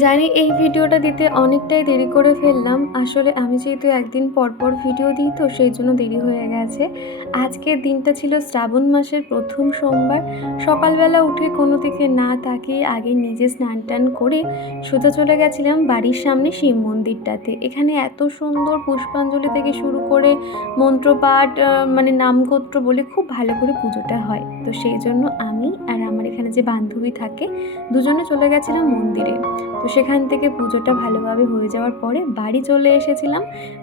জানি এই ভিডিওটা দিতে অনেকটাই দেরি করে ফেললাম। আসলে আমি যেহেতু একদিন পর, পর ভিডিও দিই তো সেইজন্য দেরি হয়ে গেছে। আজকের দিনটা ছিল শ্রাবণ মাসের ১ম সোমবার। সকালবেলা উঠে কোনো দিকে না তাকিয়ে আগে নিজে স্নান-টান করে সোজা চলে গেছিলাম বাড়ির সামনে শিব মন্দিরটাতে। এখানে এত সুন্দর পুষ্পাঞ্জলি থেকে শুরু করে মন্ত্রপাঠ মানে নামগোত্র বলে খুব ভালো করে পুজোটা হয়। তো সেইজন্য আমি আর আমার এখানে যে বান্ধবী থাকে দুজনে চলে গেছিলাম মন্দিরে। তো সেখান থেকে পুজোটা ভালোভাবে হয়ে যাওয়ার পরে বাড়ি চলে এসেছিলাম।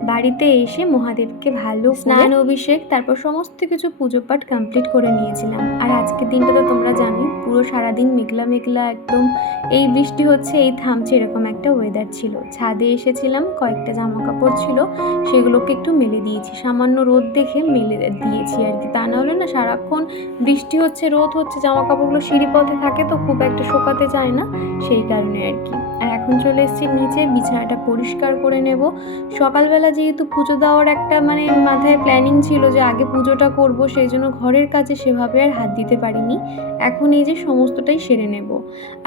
বাড়িতে এসে মহাদেবকে ভালো স্নান অভিষেক তারপর সমস্ত কিছু পুজো পাঠ কমপ্লিট করে নিয়েছিলাম। আর আজকের দিনটা তো তোমরা জানোই পুরো সারাদিন মেঘলা মেঘলা একদম এই বৃষ্টি হচ্ছে এই থামছে এরকম একটা ওয়েদার ছিল। ছাদে এসেছিলাম, কয়েকটা জামা কাপড় ছিল সেগুলোকে একটু মেলে দিয়েছি, সামান্য রোদ দেখে মেলে দিয়েছি আর কি। তা নাহলে না সারাক্ষণ বৃষ্টি হচ্ছে রোদ হচ্ছে জামা কাপড়গুলো সিঁড়িপথে থাকে তো খুব একটা শোকাতে যায় না, সেই কারণে আর কি। আর এখন চলে এসেছি নিচে, বিছানাটা পরিষ্কার করে নেব। সকালবেলা যেহেতু পুজো দেওয়ার একটা মানে মাথায় প্ল্যানিং ছিল যে আগে পুজোটা করব, সেই জন্য ঘরের কাজে সেভাবে আর হাত দিতে পারিনি। এখন এই যে সমস্তটাই সেরে নেব।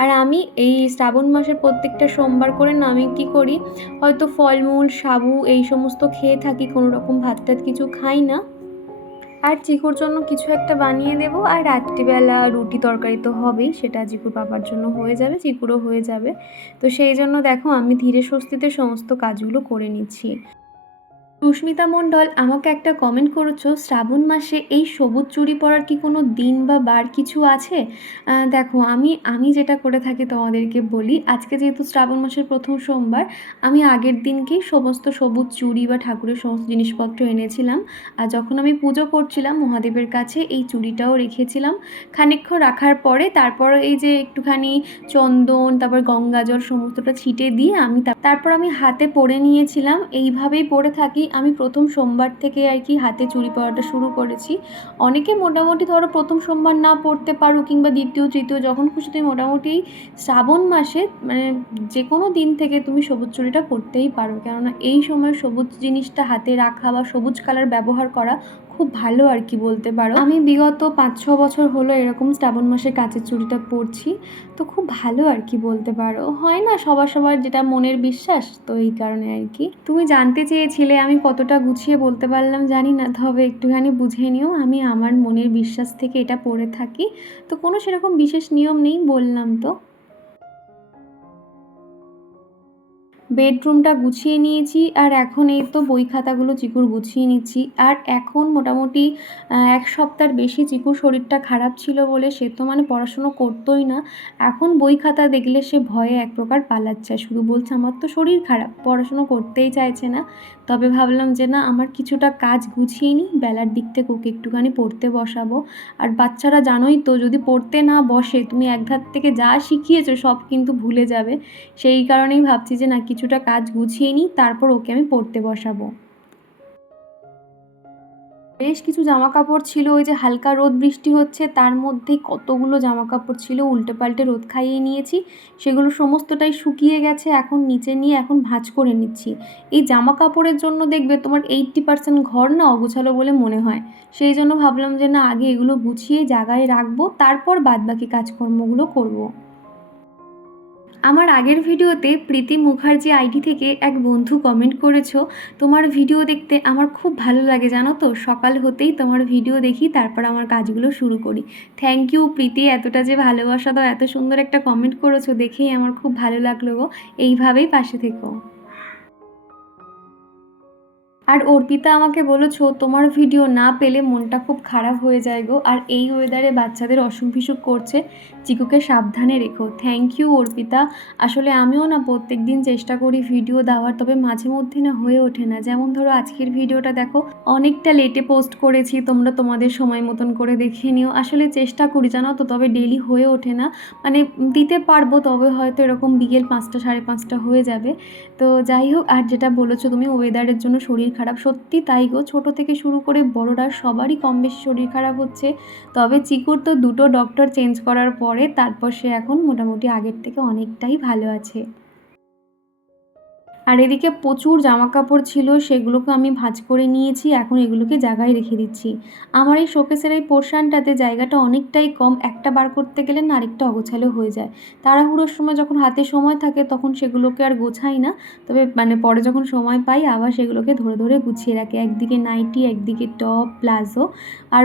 আর আমি এই শ্রাবণ মাসের প্রত্যেকটা সোমবার করে না আমি কী করি, হয়তো ফলমূল সাবু এই সমস্ত খেয়ে থাকি, কোনো রকম ভাত টাত কিছু খাই না। আর চিকুর জন্য কিছু একটা বানিয়ে দেবো। আর রাত্রিবেলা রুটি তরকারি তো হবেই, সেটা চিকুর পাপার জন্য হয়ে যাবে, চিকুরও হয়ে যাবে। তো সেই জন্য দেখো আমি ধীরে স্বস্তিতে সমস্ত কাজগুলো করে নিচ্ছি। সুস্মিতা মণ্ডল আমাকে একটা কমেন্ট করেছো, শ্রাবণ মাসে এই সবুজ চুড়ি পরার কি কোনো দিন বা বার কিছু আছে? দেখো আমি যেটা করে থাকি তোমাদেরকে বলি। আজকে যেহেতু শ্রাবণ মাসের ১ম সোমবার, আমি আগের দিনকেই সমস্ত সবুজ চুড়ি বা ঠাকুরের সমস্ত জিনিসপত্র এনেছিলাম। আর যখন আমি পুজো করছিলাম মহাদেবের কাছে এই চুড়িটাও রেখেছিলাম। খানিকক্ষণ রাখার পরে তারপর এই যে একটুখানি চন্দন তারপর গঙ্গাজল সমস্তটা ছিটে দিয়ে তারপর আমি হাতে পরে নিয়েছিলাম। এইভাবেই পরে থাকি আমি প্রথম সোমবার থেকে আর কি, হাতে চুড়ি পরাটা শুরু করেছি। অনেকে মোটামুটি ধরো প্রথম সোমবার না পরতে পারো কিংবা দ্বিতীয় তৃতীয় যখন খুশি তুমি মোটামুটি শ্রাবণ মাসে মানে যে কোনো দিন থেকে তুমি সবুজ চুড়িটা পরতেই পারো, কেননা এই সময় সবুজ জিনিসটা হাতে রাখা বা সবুজ কালার ব্যবহার করা খুব ভালো আর কি বলতে পারো। আমি বিগত ৫-৬ বছর হলো এরকম শ্রাবণ মাসে কাচের চুড়িটা পরছি, তো খুব ভালো আর কি বলতে পারো। হয় না সবার সবার যেটা মনের বিশ্বাস, তো এই কারণে আর কি। তুমি জানতে চেয়েছিলে আমি কতটা গুছিয়ে বলতে পারলাম জানি না, তবে একটুখানি বুঝে নিও আমি আমার মনের বিশ্বাস থেকে এটা পড়ে থাকি। তো কোনো সেরকম বিশেষ নিয়ম নেই, বললাম তো। বেডরুমটা গুছিয়ে নিয়েছি আর এখন এই তো বই খাতাগুলো চিকুর গুছিয়ে নিচ্ছি। আর এখন মোটামুটি ১ সপ্তাহের বেশি চিকুর শরীরটা খারাপ ছিল বলে সে তো মানে পড়াশুনো করতোই না। এখন বই খাতা দেখলে সে ভয়ে এক প্রকার পালাচ্ছে, শুধু বলছে আমার তো শরীর খারাপ, পড়াশুনো করতেই চাইছে না। তবে ভাবলাম যে না, আমার কিছুটা কাজ গুছিয়ে নিই, বেলার দিক থেকে ওকে একটুখানি পড়তে বসাবো। আর বাচ্চারা জানোই তো যদি পড়তে না বসে তুমি এক ধার থেকে যা শিখিয়েছো সব কিন্তু ভুলে যাবে। সেই কারণেই ভাবছি যে না, কিছুটা কাজ গুছিয়ে নিই, তারপর ওকে আমি পড়তে বসাবো। বেশ কিছু জামাকাপড় ছিল, ওই যে হালকা রোদ বৃষ্টি হচ্ছে তার মধ্যেই কতগুলো জামাকাপড় ছিল উল্টে পাল্টে রোদ খাইয়ে নিয়েছি। সেগুলো সমস্তটাই শুকিয়ে গেছে, এখন নিচে নিয়ে এখন ভাঁজ করে নিচ্ছি। এই জামাকাপড়ের জন্য দেখবে তোমার 80% ঘর না অগোছালো বলে মনে হয়। সেই জন্য ভাবলাম যে না, আগে এগুলো গুছিয়ে জায়গায় রাখবো, তারপর বাদবাকি কাজকর্মগুলো করবো। আমার আগের ভিডিওতে প্রীতি মুখার্জি আইডি থেকে এক বন্ধু কমেন্ট করেছো, তোমার ভিডিও দেখতে আমার খুব ভালো লাগে জানো তো, সকাল হতেই তোমার ভিডিও দেখি তারপর আমার কাজগুলো শুরু করি। থ্যাংক ইউ প্রীতি, এতটা যে ভালোবাসা দাও, এত সুন্দর একটা কমেন্ট করেছো দেখেই আমার খুব ভালো লাগলো গো। এইভাবেই পাশে থেকো। আর অর্পিতা আমাকে বলেছো তোমার ভিডিও না পেলে মনটা খুব খারাপ হয়ে যায় গো, আর এই ওয়েদারে বাচ্চাদের অসুখ বিসুখ করছে, চিকুকে সাবধানে রেখো। Thank you Arpita. আসলে আমিও না প্রত্যেক দিন চেষ্টা করি ভিডিও দেওয়ার, তবে মাঝে মধ্যে না হয়ে ওঠে না। যেমন ধরো আজকের ভিডিওটা দেখো অনেকটা লেটে পোস্ট করেছি, তোমরা তোমাদের সময় মতন করে দেখে নিও। আসলে চেষ্টা করি জানো তো, তবে ডেলি হয়ে ওঠে না। মানে দিতে পারবো, তবে হয়তো এরকম বিকেল 5টা 5:30 হয়ে যাবে। তো যাই হোক, আর যেটা বলেছো তুমি ওয়েদারের জন্য শরীর খারাপ, সত্যি তাই গো, ছোট থেকে শুরু করে বড়রা সবারই কম বেশি শরীর খারাপ হচ্ছে। তবে চিকুর তো 2টো ডক্টর চেঞ্জ করার পরে তারপর সে এখন মোটামুটি আগের থেকে অনেকটাই ভালো আছে। আর এদিকে প্রচুর জামাকাপড় ছিল, সেগুলোকে আমি ভাঁজ করে নিয়েছি। এখন এগুলোকে জায়গায় রেখে দিচ্ছি। আমার এই শোকেসের এই পোরশানটাতে জায়গাটা অনেকটাই কম, একটা বার করতে গেলে না আরেকটা অগোছালো হয়ে যায়। তাড়াহুড়োর সময় যখন হাতে সময় থাকে তখন সেগুলোকে আর গোছাই না। তবে পরে যখন সময় পাই আবার সেগুলোকে ধরে ধরে গুছিয়ে রাখি। একদিকে নাইটি, একদিকে টপ, প্লাজো, আর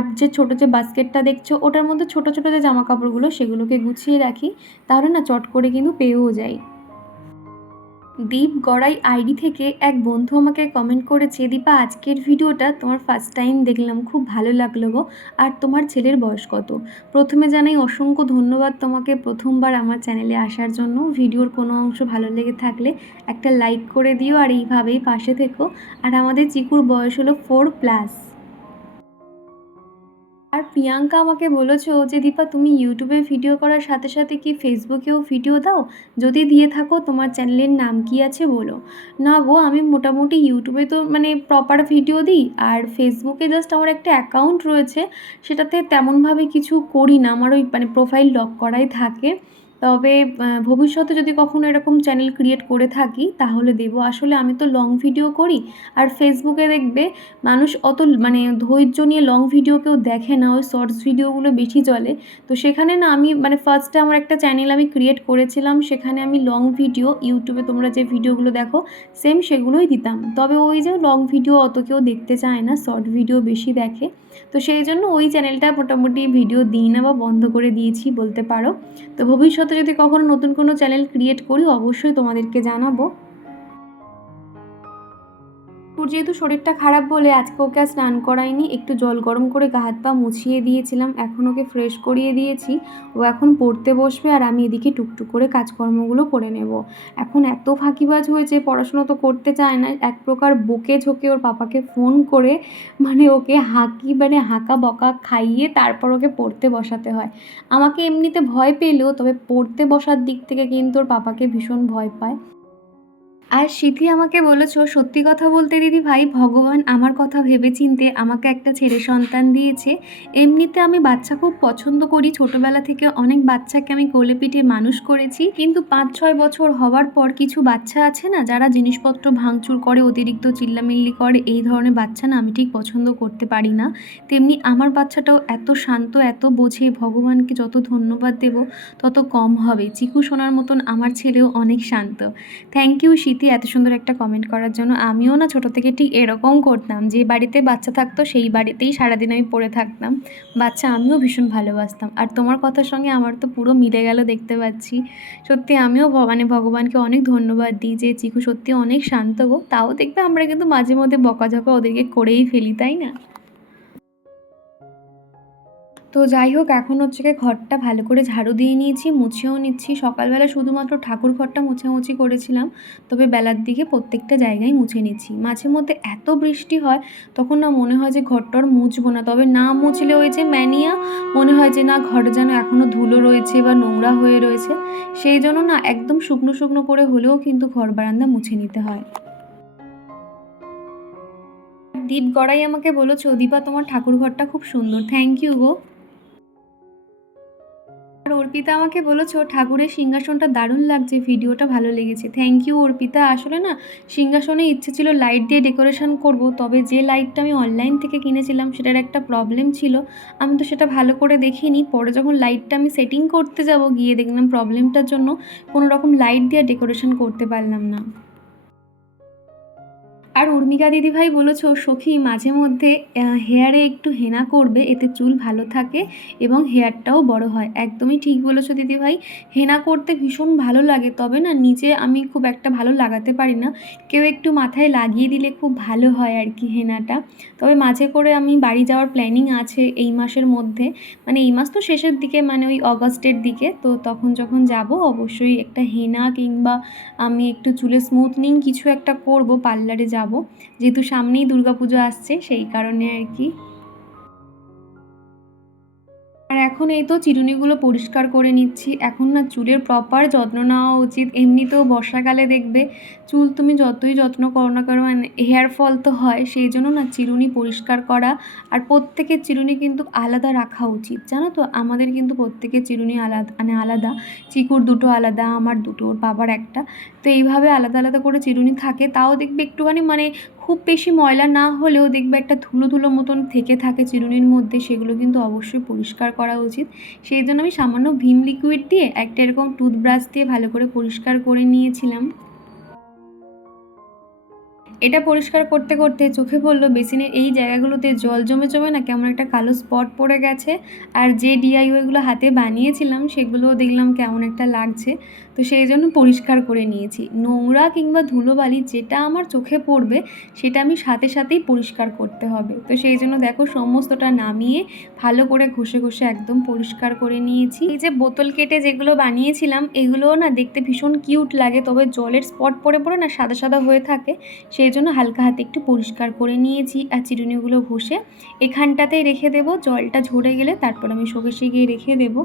যে বাস্কেটটা দেখছো ওটার মধ্যে ছোট ছোট যে জামাকাপড়গুলো সেগুলোকে গুছিয়ে রাখি। তাহলে না চট করে কিন্তু পেয়েও যাই। দীপ গড়াই আইডি থেকে এক বন্ধু আমাকে কমেন্ট করেছে, দীপা আজকের ভিডিওটা তোমার ফার্স্ট টাইম দেখলাম, খুব ভালো লাগলো গো। আর তোমার ছেলের বয়স কত? প্রথমে জানাই অসংখ্য ধন্যবাদ তোমাকে প্রথমবার আমার চ্যানেলে আসার জন্য। ভিডিওর কোনো অংশ ভালো লেগে থাকলে একটা লাইক করে দিও আর এইভাবেই পাশে থেকো। আর আমাদের চিকুর বয়স হলো 4+। আর প্রিয়াঙ্কা আমাকে বলেছো যে দীপা তুমি ইউটিউবে ভিডিও করার সাথে সাথে কি ফেসবুকেও ভিডিও দাও? যদি দিয়ে থাকো তোমার চ্যানেলের নাম কি আছে বলো। না গো, আমি মোটামুটি ইউটিউবে তো প্রপার ভিডিও দিই, আর ফেসবুকে জাস্ট আমার একটা অ্যাকাউন্ট রয়েছে, সেটাতে তেমনভাবে কিছু করি না, আমার ওই প্রোফাইল লক করাই থাকে। তবে ভবিষ্যতে যদি কখনো এরকম চ্যানেল ক্রিয়েট করে থাকি তাহলে দেবো। আসলে আমি তো লং ভিডিও করি, আর ফেসবুকে দেখবে মানুষ অত ধৈর্য নিয়ে লং ভিডিও কেউ দেখে না, ওই শর্টস ভিডিওগুলো বেশি চলে। তো সেখানে না আমি ফার্স্টে আমার একটা চ্যানেল আমি ক্রিয়েট করেছিলাম, সেখানে আমি লং ভিডিও ইউটিউবে তোমরা যে ভিডিওগুলো দেখো সেম সেগুলোই দিতাম। তবে ওই যে লং ভিডিও অত কেউ দেখতে চায় না, শর্ট ভিডিও বেশি দেখে। তো সেই জন্য ওই চ্যানেলটা মোটামুটি ভিডিও দিই না বা বন্ধ করে দিয়েছি বলতে পারো। তো ভবিষ্যতে যদি কখনো নতুন কোনো চ্যানেল ক্রিয়েট করি অবশ্যই তোমাদেরকে জানাবো। ওর যেহেতু শরীরটা খারাপ বলে আজকে ওকে আর স্নান করাইনি, একটু জল গরম করে গা হাত পা মুছিয়ে দিয়েছিলাম, এখন ওকে ফ্রেশ করিয়ে দিয়েছি। ও এখন পড়তে বসবে আর আমি এদিকে টুকটুক করে কাজকর্মগুলো করে নেব। এখন এত ফাঁকিবাজ হয়েছে, পড়াশুনো তো করতে চায় না, এক প্রকার বকে ঝোঁকে ওর পাপাকে ফোন করে ওকে হাঁকা বকা খাইয়ে তারপর ওকে পড়তে বসাতে হয়। আমাকে এমনিতে ভয় পেলেও তবে পড়তে বসার দিক থেকে কিন্তু ওর পাপাকে ভীষণ ভয় পায়। আর সিথি আমাকে বলেছো, সত্যি কথা বলতে দিদি ভাই ভগবান আমার কথা ভেবেচিন্তে আমাকে একটা ছেলে সন্তান দিয়েছে। এমনিতে আমি বাচ্চা খুব পছন্দ করি, ছোটবেলা থেকে অনেক বাচ্চাকে আমি কোলে পিঠে মানুষ করেছি, কিন্তু 5-6 বছর হওয়ার পর কিছু বাচ্চা আছে না যারা জিনিসপত্র ভাঙচুর করে, অতিরিক্ত চিল্লামিল্লি করে, এই ধরনের বাচ্চা না আমি ঠিক পছন্দ করতে পারি না। তেমনি আমার বাচ্চাটাও এত শান্ত, এত বোঝে, ভগবানকে যত ধন্যবাদ দেব তত কম হবে। চিকু সোনার মতন আমার ছেলেও অনেক শান্ত। থ্যাংক ইউ শীতি এত সুন্দর একটা কমেন্ট করার জন্য। আমিও না ছোটো থেকে ঠিক এরকম করতাম, যে বাড়িতে বাচ্চা থাকতো সেই বাড়িতেই সারাদিন আমি পড়ে থাকতাম। বাচ্চা আমিও ভীষণ ভালোবাসতাম, আর তোমার কথার সঙ্গে আমার তো পুরো মিলে গেল দেখতে পাচ্ছি। সত্যি আমিও ভগবানকে অনেক ধন্যবাদ দিই যে চিকু সত্যি অনেক শান্ত গো। তাও দেখবে আমরা কিন্তু মাঝে মধ্যে বকাঝকা ওদেরকে করেই ফেলি, তাই না? তো যাই হোক, এখন হচ্ছে গিয়ে ঘরটা ভালো করে ঝাড়ু দিয়ে নিয়েছি, মুছেও নিচ্ছি। সকালবেলা শুধুমাত্র ঠাকুর ঘরটা মোছামুছি করেছিলাম, তবে বেলার দিকে প্রত্যেকটা জায়গায় মুছে নিচ্ছি। মাঝে মধ্যে এত বৃষ্টি হয় তখন না মনে হয় যে ঘরটর মুছবো না, তবে না মুছলে ওই যে ম্যানিয়া, মনে হয় যে না ঘর যেন এখনও ধুলো রয়েছে বা নোংরা হয়ে রয়েছে। সেই জন্য না একদম শুকনো শুকনো করে হলেও কিন্তু ঘর বারান্দা মুছে নিতে হয়। দীপ গড়াই আমাকে বলেছো, দীপা তোমার ঠাকুর ঘরটা খুব সুন্দর। থ্যাংক ইউ গো। আর অর্পিতা আমাকে বলেছো, ঠাকুরের সিংহাসনটা দারুণ লাগছে, ভিডিওটা ভালো লেগেছে। Thank you Arpita. আসলে না সিংহাসনে ইচ্ছে ছিল লাইট দিয়ে ডেকোরেশন করব, তবে যে লাইটটা আমি অনলাইন থেকে কিনেছিলাম সেটার একটা প্রবলেম ছিল, আমি তো সেটা ভালো করে দেখিনি। পরে যখন লাইটটা আমি সেটিং করতে যাব গিয়ে দেখলাম প্রবলেমটার জন্য কোনো রকম লাইট দিয়ে ডেকোরেশন করতে পারলাম না। আর উর্মিকা দিদিভাই বলেছো, সখী মাঝে মধ্যে হেয়ারে একটু হেনা করবে, এতে চুল ভালো থাকে এবং হেয়ারটাও বড় হয়। একদমই ঠিক বলেছো দিদিভাই, হেনা করতে ভীষণ ভালো লাগে, তবে না নিজে আমি খুব একটা ভালো লাগাতে পারি না। কেউ একটু মাথায় লাগিয়ে দিলে খুব ভালো হয় আর কি হেনাটা। তবে মাঝে করে আমি বাড়ি যাওয়ার প্ল্যানিং আছে এই মাসের মধ্যে, এই মাস তো শেষের দিকে, ওই অগাস্টের দিকে। তো তখন যখন যাব অবশ্যই একটা হেনা কিংবা আমি একটু চুলে স্মুথনিং কিছু একটা করব, পার্লারে যাব, যেহেতু সামনেই দুর্গাপুজো আসছে সেই কারণে আর কি। আর এখন এই তো চিরুনিগুলো পরিষ্কার করে নিচ্ছি। এখন না চুলের প্রপার যত্ন নেওয়া উচিত। এমনিতেও বর্ষাকালে দেখবে চুল তুমি যতই যত্ন করো না কেন মানে হেয়ার ফল তো হয়। সেই জন্য না চিরুনি পরিষ্কার করা আর প্রত্যেকের চিরুনি কিন্তু আলাদা রাখা উচিত। জানো তো? আমাদের কিন্তু প্রত্যেকের চিরুনি আলাদা মানে আলাদা। চিকুর দুটো আলাদা, আমার দুটো, ওর বাবার একটা। তো এইভাবে আলাদা আলাদা করে চিরুনি থাকে। তাও দেখবে একটুখানি মানে খুব বেশি ময়লা না হলেও দেখবে একটা ধুলো ধুলো মতন থেকে থাকে চিরুনির মধ্যে, সেগুলো কিন্তু অবশ্যই পরিষ্কার করা উচিত। সেই জন্য আমি সামান্য ভিম লিকুইড দিয়ে একটা এরকম টুথব্রাশ দিয়ে ভালো করে পরিষ্কার করে নিয়েছিলাম। এটা পরিষ্কার করতে করতে চোখে পড়লো বেসিনের এই জায়গাগুলোতে জল জমে জমে না কেমন একটা কালো স্পট পড়ে গেছে। আর যে ডিআইওয়াইগুলো হাতে বানিয়েছিলাম সেগুলোও দেখলাম কেমন একটা লাগছে। তো সেই জন্য পরিষ্কার করে নিয়েছি। নোংরা কিংবা ধুলোবালি যেটা আমার চোখে পড়বে সেটা আমি সাথে সাথেই পরিষ্কার করতে হবে। তো সেই জন্য দেখো সমস্তটা নামিয়ে ভালো করে ঘষে ঘষে একদম পরিষ্কার করে নিয়েছি। এই যে বোতল কেটে যেগুলো বানিয়েছিলাম এগুলোও না দেখতে ভীষণ কিউট লাগে, তবে জলের স্পট পড়ে পড়ে না সাদা সাদা হয়ে থাকে। সেই জন্য হালকা হাতে একটু পরিষ্কার করে নিয়েছি। আর চিরুনিগুলো ঘষে এখানটাতেই রেখে দেবো, জলটা ঝরে গেলে তারপর আমি শোকেসে গিয়ে রেখে দেবো।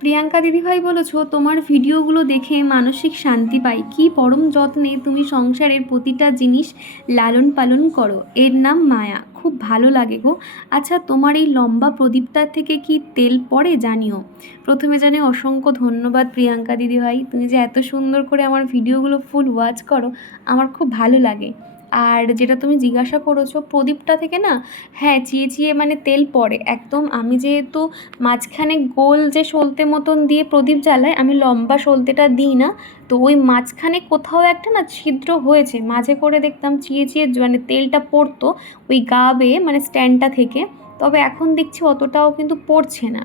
প্রিয়াঙ্কা দিদিভাই বলেছো তোমার ভিডিওগুলো দেখে মানসিক শান্তি পাই, কি পরম যত্নে তুমি সংসারের প্রতিটা জিনিস লালন পালন করো, এর নাম মায়া, খুব ভালো লাগে গো। আচ্ছা তোমার এই লম্বা প্রদীপটার থেকে কি তেল পড়ে জানিও। প্রথমে জানি অসংখ্য ধন্যবাদ প্রিয়াঙ্কা দিদিভাই, তুমি যে এত সুন্দর করে আমার ভিডিওগুলো ফুল ওয়াচ করো, আমার খুব ভালো লাগে। আর যেটা তুমি জিজ্ঞাসা করেছো প্রদীপটা থেকে না, হ্যাঁ চিয়ে চিয়ে মানে তেল পড়ে একদম। আমি যেহেতু মাঝখানে গোল যে সলতে মতন দিয়ে প্রদীপ জ্বালায়, আমি লম্বা সলতেটা দিই না। তো ওই মাঝখানে কোথাও একটা না ছিদ্র হয়েছে, মাঝে করে দেখতাম চিয়ে চিয়ে মানে তেলটা পড়তো ওই গা বেয়ে মানে স্ট্যান্ডটা থেকে। তবে এখন দেখছি অতটাও কিন্তু পড়ছে না।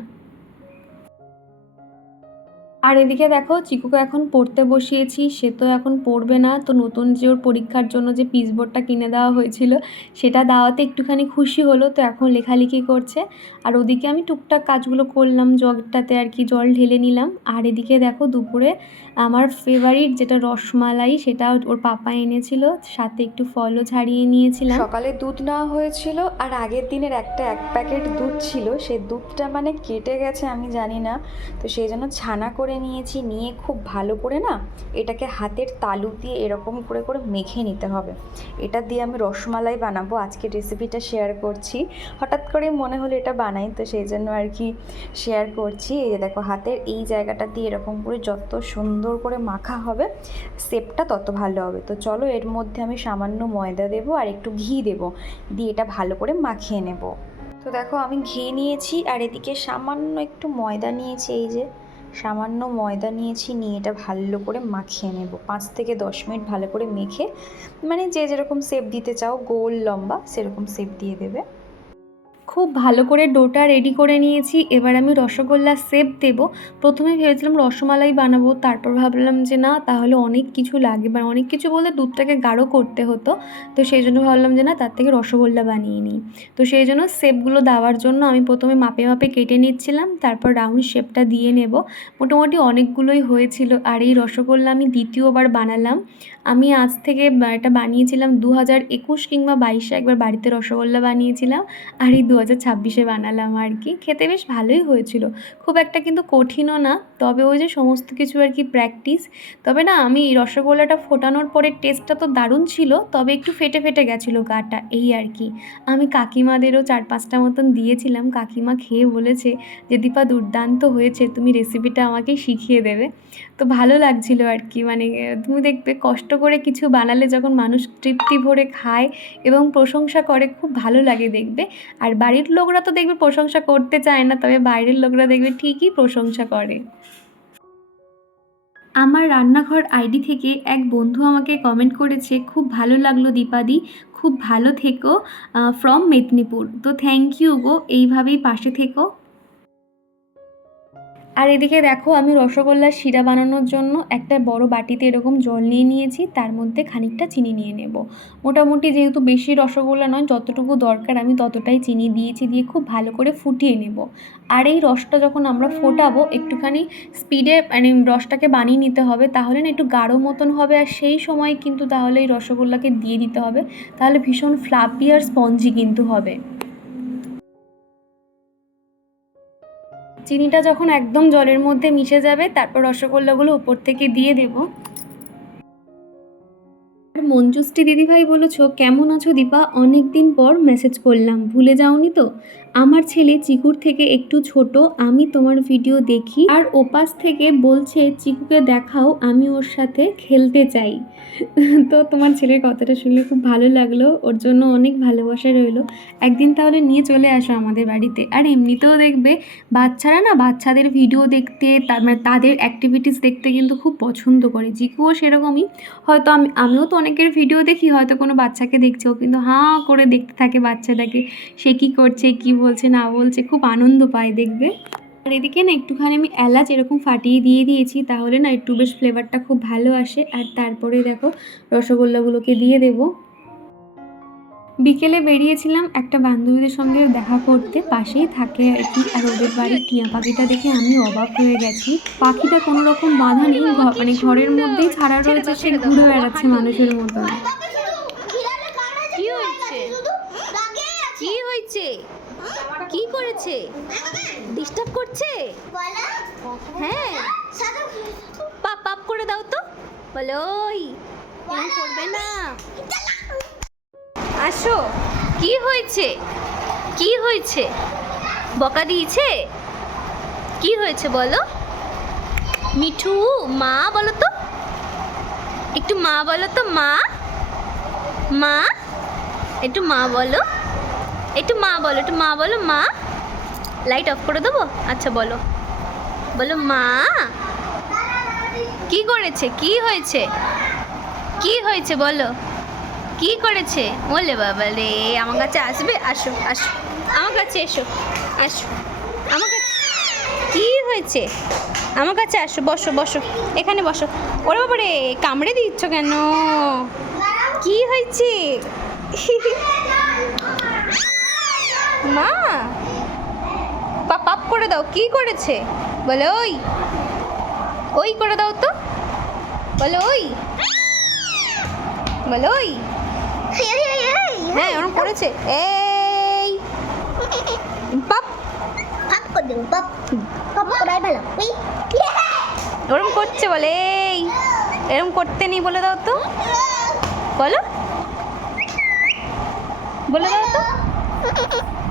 আর এদিকে দেখো চিকুকে এখন পড়তে বসিয়েছি, সে তো এখন পড়বে না। তো নতুন যে ওর পরীক্ষার জন্য যে পিচবোর্ডটা কিনে দেওয়া হয়েছিল সেটা দেওয়াতে একটুখানি খুশি হলো, তো এখন লেখালেখি করছে। আর ওদিকে আমি টুকটাক কাজগুলো করলাম, জগটাতে আর কি জল ঢেলে নিলাম। আর এদিকে দেখো দুপুরে আমার ফেভারিট যেটা রসমালাই সেটা ওর পাপা এনেছিল, সাথে একটু ফলও ছাড়িয়ে নিয়েছিলাম। সকালে দুধ নেওয়া হয়েছিল আর আগের দিনের এক প্যাকেট দুধ ছিল, সেই দুধটা মানে কেটে গেছে আমি জানি না। তো সেই জন্য ছানা করে নিয়েছি, নিয়ে খুব ভালো করে না এটাকে হাতের তালু দিয়ে এরকম করে করে মেখে নিতে হবে। এটা দিয়ে আমি রসমালাই বানাবো, আজকে রেসিপিটা শেয়ার করছি। হঠাৎ করে মনে হলো এটা বানাই, তো সেই জন্য আর কি শেয়ার করছি। এই যে দেখো হাতের এই জায়গাটা দিয়ে এরকম করে যত সুন্দর করে মাখা হবে শেপটা তত ভালো হবে। তো চলো এর মধ্যে আমি সামান্য ময়দা দেবো আর একটু ঘি দেবো, দিয়ে এটা ভালো করে মাখিয়ে নেব। তো দেখো আমি ঘি নিয়েছি আর এদিকে সামান্য একটু ময়দা নিয়েছি, এই যে সামান্য ময়দা নিয়েছি, নিয়ে এটা ভালো করে মাখিয়ে নেব 5 থেকে 10 মিনিট ভালো করে মেখে। মানে যে যেরকম শেপ দিতে চাও গোল লম্বা সেরকম শেপ দিয়ে দেবে। খুব ভালো করে ডোটা রেডি করে নিয়েছি, এবার আমি রসগোল্লার শেপ দেব। প্রথমে ভেবেছিলাম রসমালাই বানাবো, তারপর ভাবলাম যে না তাহলে অনেক কিছু লাগে, মানে অনেক কিছু বলতে দুধটাকে গাঢ় করতে হতো। তো সেই জন্য ভাবলাম যে না তার থেকে রসগোল্লা বানিয়ে নিই। তো সেই জন্য শেপগুলো দেওয়ার জন্য আমি প্রথমে মাপে মাপে কেটে নিচ্ছিলাম, তারপর রাউন্ড শেপটা দিয়ে নেব। মোটামুটি অনেকগুলোই হয়েছিল। আর এই রসগোল্লা আমি দ্বিতীয়বার বানালাম। আমি আজ থেকে এটা বানিয়েছিলাম 2021 কিংবা 22-এ একবার বাড়িতে রসগোল্লা বানিয়েছিলাম। আর এই 2026-এ বানালাম আর কি। খেতে বেশ ভালোই হয়েছিল, খুব একটা কিন্তু কঠিনও না। তবে ওই যে সমস্ত কিছু আর কি প্র্যাকটিস। তবে না আমি এই রসগোল্লাটা ফোটানোর পরে টেস্টটা তো দারুণ ছিল, তবে একটু ফেটে ফেটে গেছিলো গাটা, এই আর কি। আমি কাকিমাদেরও 4-5টা মতন দিয়েছিলাম, কাকিমা খেয়ে বলেছে যে দীপা দুর্দান্ত হয়েছে, তুমি রেসিপিটা আমাকে শিখিয়ে দেবে। তো ভালো লাগছিল আর কি। মানে তুমি দেখবে কষ্ট করে কিছু বানালে যখন মানুষ তৃপ্তি ভরে খায় এবং প্রশংসা করে, খুব ভালো লাগে দেখবে। আর বাড়ির লোকরা তো দেখবে প্রশংসা করতে চায় না, তবে বাইরের লোকরা দেখবে ঠিকই প্রশংসা করে। আমার রান্নাঘর আইডি থেকে এক বন্ধু আমাকে কমেন্ট করেছে, খুব ভালো লাগলো দীপাদি, খুব ভালো থেকো, ফ্রম মেদিনীপুর। তো থ্যাংক ইউ গো, এইভাবেই পাশে থেকো। আর এদিকে দেখো আমি রসগোল্লার শিরা বানানোর জন্য একটা বড় বাটিতে এরকম জল নিয়ে নিয়েছি, তার মধ্যে খানিকটা চিনি নিয়ে নেব। মোটামুটি যেহেতু বেশি রসগোল্লা নয়, যতটুকু দরকার আমি ততটাই চিনি দিয়েছি, দিয়ে খুব ভালো করে ফুটিয়ে নেব। আর এই রসটা যখন আমরা ফোটাবো একটুখানি স্পিডে মানে রসটাকে বানিয়ে নিতে হবে, তাহলে না একটু গাঢ় মতন হবে। আর সেই সময় কিন্তু তাহলে এই রসগোল্লাকে দিয়ে দিতে হবে, তাহলে ভীষণ ফ্লাফি আর স্পঞ্জি কিন্তু হবে। চিনিটা যখন একদম জলের মধ্যে মিশে যাবে তারপর রসগোল্লাগুলো উপর থেকে দিয়ে দেবো। আর মঞ্জুশ্রী দিদিভাই বলেছ, কেমন আছো দীপা, অনেক দিন পর মেসেজ করলাম, ভুলে যাওনি তো? আমার ছেলে চিকুর থেকে একটু ছোট, আমি তোমার ভিডিও দেখি আর ওপাশ থেকে বলছে চিকুকে দেখাও, আমি ওর সাথে খেলতে চাই। তো তোমার ছেলের কথাটা শুনলে খুব ভালো লাগলো, ওর জন্য অনেক ভালোবাসা রইলো। একদিন তাহলে নিয়ে চলে আসো আমাদের বাড়িতে। আর এমনিতেও দেখবে বাচ্চারা না বাচ্চাদের ভিডিও দেখতে মানে তাদের অ্যাক্টিভিটিস দেখতে কিন্তু খুব পছন্দ করে। জিকুও সেরকমই। হয়তো আমিও তো অনেকের ভিডিও দেখি, হয়তো কোনো বাচ্চাকে দেখছে, ও কিন্তু হাঁ করে দেখতে থাকে বাচ্চাটাকে, সে কী করছে কী বলছে না বলছে, খুব আনন্দ পায় দেখবে। আর এদিকে না একটুখানি আমি এলাচ এরকম ফাটিয়ে দিয়ে দিয়েছি, তাহলে না একটু বেশ ফ্লেভারটা খুব ভালো আসে। আর তারপরে দেখো রসগোল্লাগুলোকে দিয়ে দেবো। বিকেলে বেরিয়েছিলাম একটা বান্ধবীদের সঙ্গে দেখা করতে, পাশেই থাকে আর কি। আর ওদের বাড়ির টিয়া পাখিটা দেখে আমি অবাক হয়ে গেছি। পাখিটা কোনো রকম বাঁধা নেই, মানে ঘরের মধ্যেই ছাড়া রয়েছে, সে ঘুরে বেড়াচ্ছে মানুষের মতো। কি হয়েছে? কি হয়েছে? কি করেছে? ডিস্টার্ব করছে? হ্যাঁ, পাপ পাপ করে দাও তো, বলো ওই এরকম করবে না। আসো, কি হয়েছে? কি হয়েছে? বকা দিয়েছে? কি হয়েছে বলো? মিঠু, মা বলো তো, একটু মা বলো তো, মা মা, একটু মা বলো, একটু মা বলো, একটু মা বলো, মা। লাইট অফ করে দেবো? আচ্ছা বলো, বলো মা। কি করেছে? কি হয়েছে? কি হয়েছে বলো? কি করেছে? বলে বাবা রে, আমার কাছে আসবে? আসো আসো, আমার কাছে এসো, আসো আমার কাছে। কি হয়েছে? আমার কাছে আসো, বসো বসো, এখানে বসো। ওরে বাবা রে, কামড়ে দিচ্ছ কেন? কি হয়েছে? মা, পাপ করে দাও। কি করেছে বলে? ওই ওই করে দাও তো, বলে ওই, বলে ওই। হ্যাঁ ওরকম করেছে। এই পাপ পাপ করে দেবো, পাপ পাপ করাই ভালো। ওরকম করছে বলে, এই এরকম করতে নেই, বলে দাও তো, বলো, বলে দাও তো।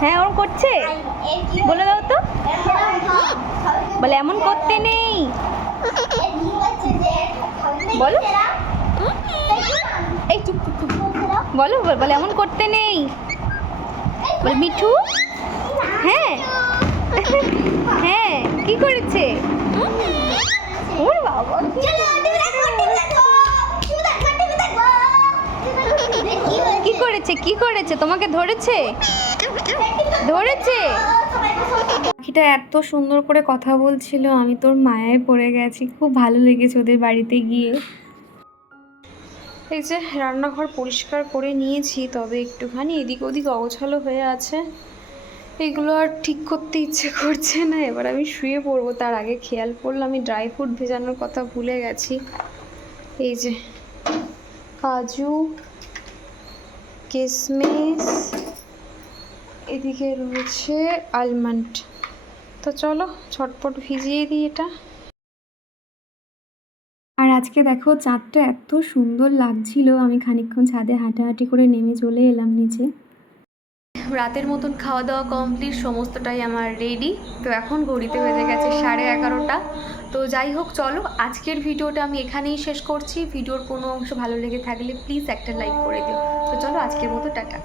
হ্যাঁ ওরকম করছে, বলে দাও তো, বলে এমন করতে নেই, বলো। এই চুপ চুপ চুপ, বলো, বলে এমন করতে নেই, বল মিঠু। হ্যাঁ হ্যাঁ, কি করেছে? ওরে বাবা, কি করেছে? কি করেছে? তোমাকে ধরেছে? ধরেছে? পাখিটা এত সুন্দর করে কথা বলছিল, আমি তোর মায়ায় পড়ে গেছি, খুব ভালো লেগেছে ওদের বাড়িতে গিয়ে। এই যে রান্নাঘর পরিষ্কার করে নিয়েছি, তবে একটুখানি এদিক ওদিক অগোছালো হয়ে আছে, এগুলো আর ঠিক করতে ইচ্ছে করছে না। এবার আমি শুয়ে পড়বো, তার আগে খেয়াল করলো আমি ড্রাই ফ্রুট ভেজানোর কথা ভুলে গেছি। এই যে কাজু, কিশমিশ, এদিকে রয়েছে আলমন্ড। তো চলো ঝটপট ভিজিয়ে দিই এটা। আর আজকে দেখো চাঁদটা এত সুন্দর লাগছিল, আমি খানিকক্ষণ ছাদে হাঁটাহাঁটি করে নেমে চলে এলাম নিচে। রাতের মতন খাওয়া দাওয়া কমপ্লিট, সমস্তটাই আমার রেডি। তো এখন ঘড়িতে বেজে গেছে 11:30। তো যাই হোক, চলো আজকের ভিডিওটা আমি এখানেই শেষ করছি। ভিডিওর কোনো অংশ ভালো লেগে থাকলে প্লিজ একটা লাইক করে দিও। তো চলো আজকের মতো টাটা।